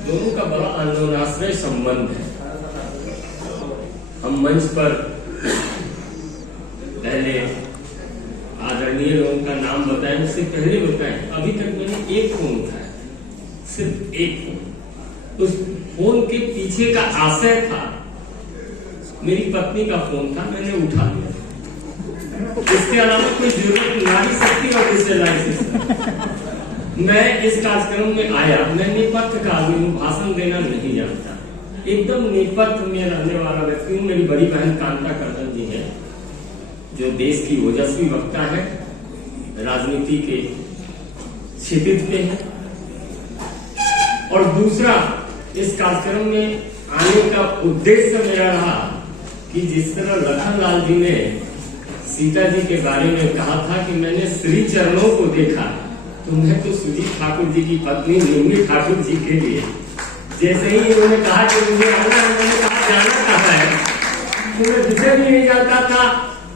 दोनों का बड़ा अन्योन्याश्रय संबंध है। हम मंच पर पहले आदरणीय लोगों का नाम बताएं, उससे पहले बताएं, अभी तक मैंने एक फोन उठाया, सिर्फ एक फोन। उस फोन के पीछे का आशय था, मेरी पत्नी का फोन था, मैंने उठा लिया। इसके अलावा कोई जरूरत नारी शक्ति और डिजिटलाइजेशन। मैं इस कार्यक्रम में आया, मैं नेपथ्य का आदमी हूँ, भाषण देना नहीं जानता, एकदम नेपथ्य में रहने वाला व्यक्ति हूँ। मेरी बड़ी बहन कांता कर्दम जी है, जो देश की ओजस्वी वक्ता है, राजनीति के क्षितिज पे है। और दूसरा, इस कार्यक्रम में आने का उद्देश्य मेरा रहा कि जिस तरह लखनलाल जी ने सीता जी के बारे में कहा था कि मैंने श्री चरणों को देखा, तो मैं तो सुजीत ठाकुर जी की पत्नी निर्मली ठाकुर जी के लिए, जैसे ही उन्होंने कहा कि मुझे आना है, मैंने कहा जाना कहाँ है, तो मैं विषय भी नहीं जानता था।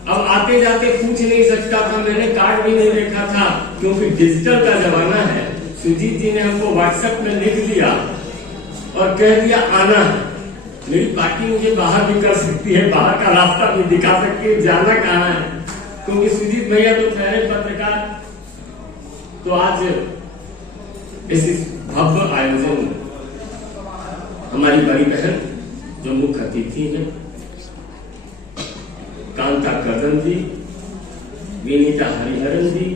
अब आते जाते पूछ नहीं सकता था, मैंने कार्ड भी नहीं देखा था, क्योंकि डिजिटल का जमाना है। सुजीत जी ने हमको व्हाट्सएप में लिख दिया और कह दिया आना है। मेरी पार्टी मुझे बाहर भी कर सकती है, बाहर का रास्ता भी दिखा सकती है, जाना कहाँ है, क्योंकि सुजीत भैया तो ठहरे पत्रकार। तो आज इस भव्य आयोजन में हमारी बड़ी बहन जो मुख्य अतिथि है, कांता कर्दम जी, विनीता हरिहरन जी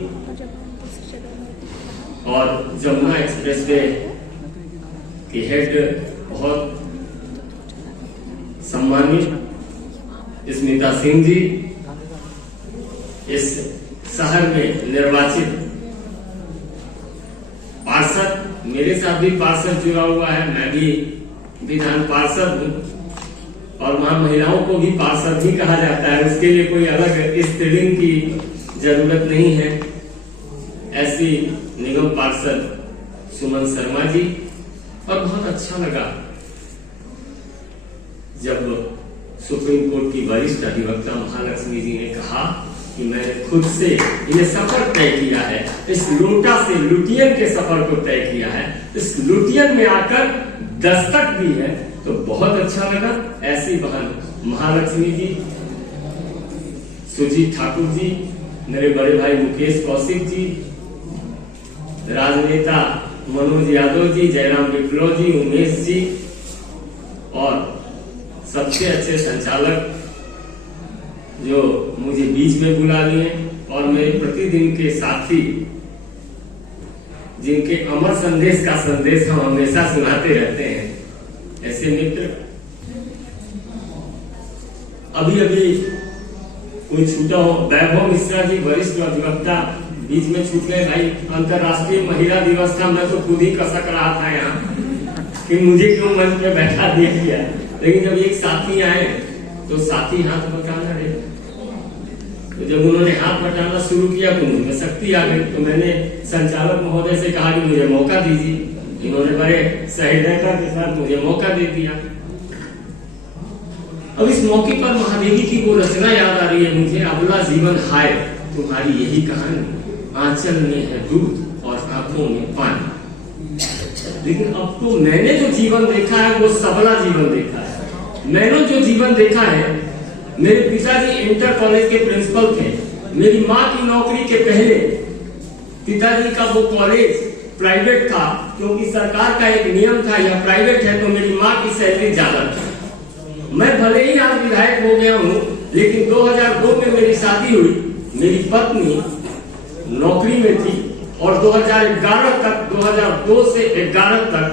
और जमुना एक्सप्रेसवे के हेड बहुत सम्मानित स्मिता सिंह जी, इस शहर में निर्वाचित पार्षद, मेरे साथ भी पार्षद जुड़ा हुआ है, मैं भी विधान पार्षद हूँ, और वहां महिलाओं को भी पार्षद ही कहा जाता है, उसके लिए कोई अलग स्त्रीलिंग की जरूरत नहीं है। ऐसी निगम पार्षद सुमन शर्मा जी। और बहुत अच्छा लगा जब सुप्रीम कोर्ट की वरिष्ठ अधिवक्ता महालक्ष्मी जी ने कहा कि मैंने खुद से ये सफर तय किया है, इस लोटा से लुटियन के सफर को तय किया है, इस लुटियन में आकर दस्तक दी है, तो बहुत अच्छा लगा। ऐसी बहन महालक्ष्मी जी, सुजीत ठाकुर जी, मेरे बड़े भाई मुकेश कौशिक जी, राजनेता मनोज यादव जी, जयराम विप्लव जी, उमेश जी, और सबसे अच्छे संचालक जो मुझे बीच में बुला लिए, और मेरे प्रतिदिन के साथी जिनके अमर संदेश का संदेश हम हमेशा सुनाते रहते हैं, ऐसे मित्र। अभी अभी कोई छूटा हो, वैभव मिश्रा जी वरिष्ठ अधिवक्ता बीच में छूट गए। भाई, अंतर्राष्ट्रीय महिला दिवस था, मैं तो खुद ही कसक रहा था यहाँ कि मुझे क्यों मंच पे बैठा दिया गया, लेकिन जब एक साथी आए तो साथी हाथ बटाना रहे, तो जब उन्होंने हाथ बटाना शुरू किया तो मुझे शक्ति आ गई। तो मैंने संचालक महोदय से कहा कि मुझे मौका दीजिए। इन्होंने बड़े सहृदयता के साथ मुझे मौका दे दिया। अब इस मौके पर महादेवी की वो रचना याद आ रही है मुझे, अबला जीवन हाय तुम्हारी यही कहानी, आंचल में है दूध और आंखों में पानी। लेकिन अब तो मैंने जो जीवन देखा है वो सबला जीवन देखा है। मैंने जो जीवन देखा है, मेरे पिताजी इंटर कॉलेज के प्रिंसिपल थे। मेरी माँ की नौकरी के पहले पिताजी का वो कॉलेज प्राइवेट था, क्योंकि सरकार का एक नियम था या प्राइवेट है तो मेरी माँ की सैलरी ज्यादा थी। मैं भले ही आज विधायक हो गया हूँ, लेकिन 2002 में मेरी शादी हुई, मेरी पत्नी नौकरी में थी, और 2011 तक, 2002 से 11 तक,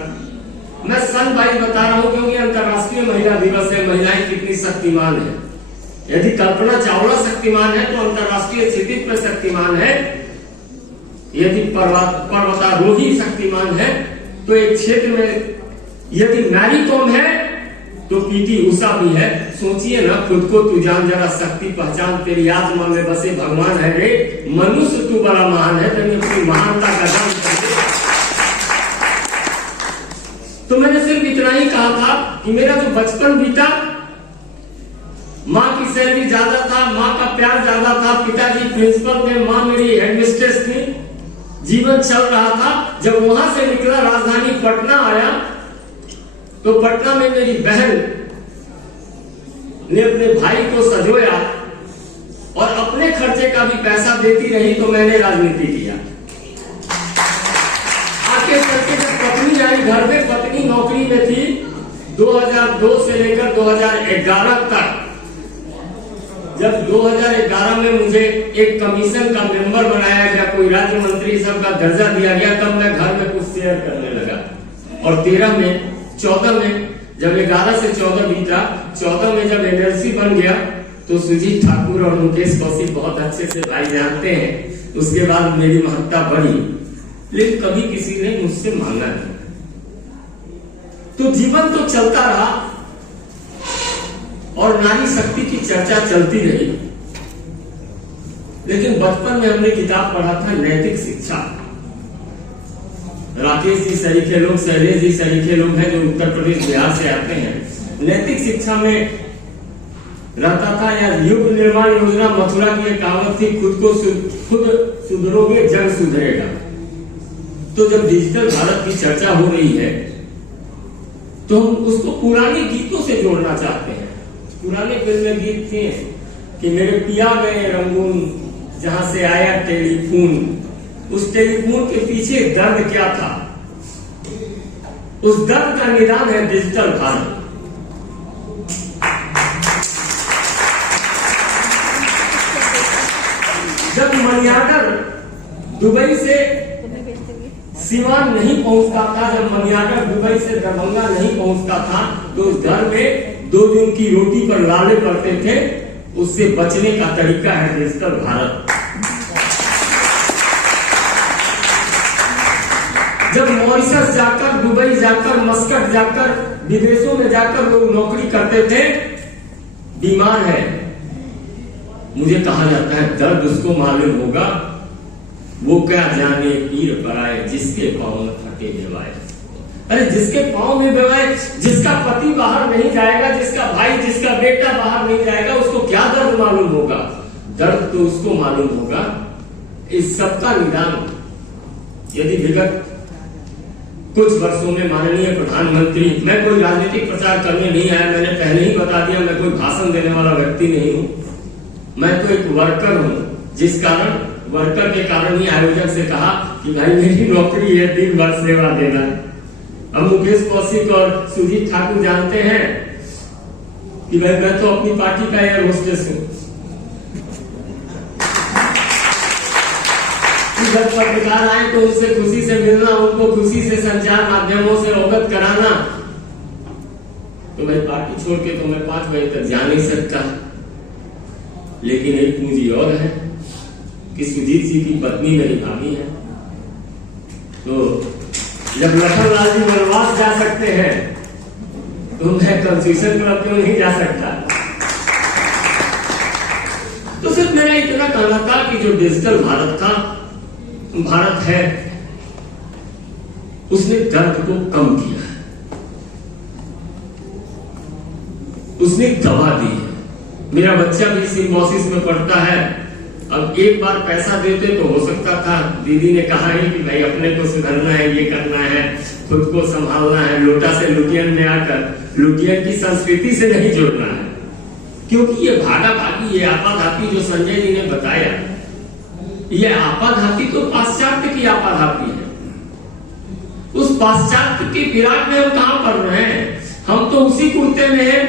मैं सन 22 बता रहा हूँ क्योंकि अंतर्राष्ट्रीय महिला दिवस है। महिलाएं कितनी शक्तिमान है। यदि कल्पना चावला शक्तिमान है तो अंतर्राष्ट्रीय क्षितिज पर शक्तिमान है। यदि पर्वतारोही शक्तिमान है तो एक क्षेत्र में यदि मैरी कॉम है तो पीटी उषा भी है। सोचिए ना, खुद को तू जान, जरा शक्ति पहचान, तेरी आत्मा में बसे भगवान है रे, मनुष्य तू बड़ा महान है, तेरी अपनी महानता का दान कर दे। तो मैंने सिर्फ इतना ही कहा था कि मेरा जो बचपन बीता, माँ की सैलरी ज्यादा था, माँ का प्यार ज्यादा था, पिताजी प्रिंसिपल थे, माँ मेरी हेडमिस्ट्रेस थी, जीवन चल रहा था। जब वहां से निकला, राजधानी पटना आया, तो पटना में मेरी बहन ने अपने भाई को सजोया और अपने खर्चे का भी पैसा देती रही, तो मैंने राजनीति किया। आगे चलके जब पत्नी आई घर में, पत्नी नौकरी में थी 2002 से लेकर 2011 तक। जब 2011 में मुझे एक कमीशन का मेंबर बनाया गया, कोई राज्य मंत्री सब का दर्जा दिया गया, तब मैं घर में कुछ शेयर करने लगा। और 14 में जब 11 से 14 बीता, 14 में जब एनएलसी बन गया तो सुजीत ठाकुर और मुकेश कौशिक बहुत अच्छे से भाई जानते हैं, उसके बाद मेरी महत्ता बढ़ी, लेकिन कभी किसी ने मुझसे मांगा नहीं। तो जीवन तो चलता रहा और नारी शक्ति की चर्चा चलती रही। लेकिन बचपन में हमने किताब पढ़ा था नैतिक शिक्षा। राकेश जी सरीखे लोग, शैलेश जी सरीखे लोग हैं जो उत्तर प्रदेश बिहार से आते हैं। नैतिक शिक्षा में रहता था, या युग निर्माण योजना मथुरा की एक कहावत थी, खुद सुधरोगे जग सुधरेगा। तो जब डिजिटल भारत की चर्चा हो रही है तो हम उसको पुराने गीतों से जोड़ना चाहते हैं। पुराने फिल्म में गीत थे कि मेरे पिया गए रंगून, जहां से आया टेलीफोन। उस टेलीफोन के पीछे दर्द क्या था, उस दर्द का निदान है डिजिटल भारत। जब मनियार्डर दुबई से सीवान नहीं पहुंचता था, जब मनियार्डर दुबई से दरभंगा नहीं पहुंचता था, तो उस घर में 2 दिन की रोटी पर लाले पड़ते थे। उससे बचने का तरीका है डिजिटल भारत। जब मॉरिशस जाकर, दुबई जाकर, मस्कट जाकर, विदेशों में जाकर लोग नौकरी करते थे, बीमार है, मुझे कहा जाता है दर्द उसको मालूम होगा, वो क्या जाने पीर पराए, जिसके पांव में फटे बेवाए। अरे जिसके पांव में बेवाए, जिसका पति बाहर नहीं जाएगा, जिसका भाई, जिसका बेटा बाहर नहीं जाएगा, उसको क्या दर्द मालूम होगा? दर्द तो उसको मालूम होगा। इस सबका निदान यदि विगत कुछ वर्षों में माननीय प्रधानमंत्री, मैं कोई राजनीतिक प्रचार करने नहीं आया, मैंने पहले ही बता दिया, मैं कोई भाषण देने वाला व्यक्ति नहीं हूं, मैं तो एक वर्कर हूं। जिस कारण वर्कर के कारण ही आयोजक से कहा कि भाई मेरी नौकरी है दिन भर सेवा देना। अब मुकेश कौशिक और सुजीत ठाकुर जानते हैं कि भाई मैं तो अपनी पार्टी का एयर होस्टेस हूं। जब पत्रकार आए तो उनसे खुशी से मिलना, उनको खुशी से संचार माध्यमों से अवगत कराना। तो मैं पार्टी छोड़ के तो मैं 5 बजे तक जा नहीं सकता। लेकिन एक पूंजी और है कि सुजीत जी की पत्नी मेरी भाभी है। तो जब लखनलाल जी वनवास जा सकते हैं तो मैं कंफ्यूजन क्लब क्यों नहीं जा सकता? तो सिर्फ मेरा इतना कहना था कि जो डिजिटल भारत है, उसने दर्द को कम किया है, उसने दवा दी है। मेरा बच्चा भी सिम्बोसिस में पढ़ता है। अब एक बार पैसा देते तो हो सकता था, दीदी ने कहा है कि भाई अपने को सुधरना है, ये करना है, खुद को संभालना है, लोटा से लुटियन में आकर लुटियन की संस्कृति से नहीं जुड़ना है। क्योंकि ये भागा भागी, ये आपाधापी जो संजय जी ने बताया, ये आपाधापी तो पाश्चात्य की आपाधापी है। उस पाश्चात्य की विराट में हम कहां पढ़ रहे हैं? हम तो उसी कुर्ते में हैं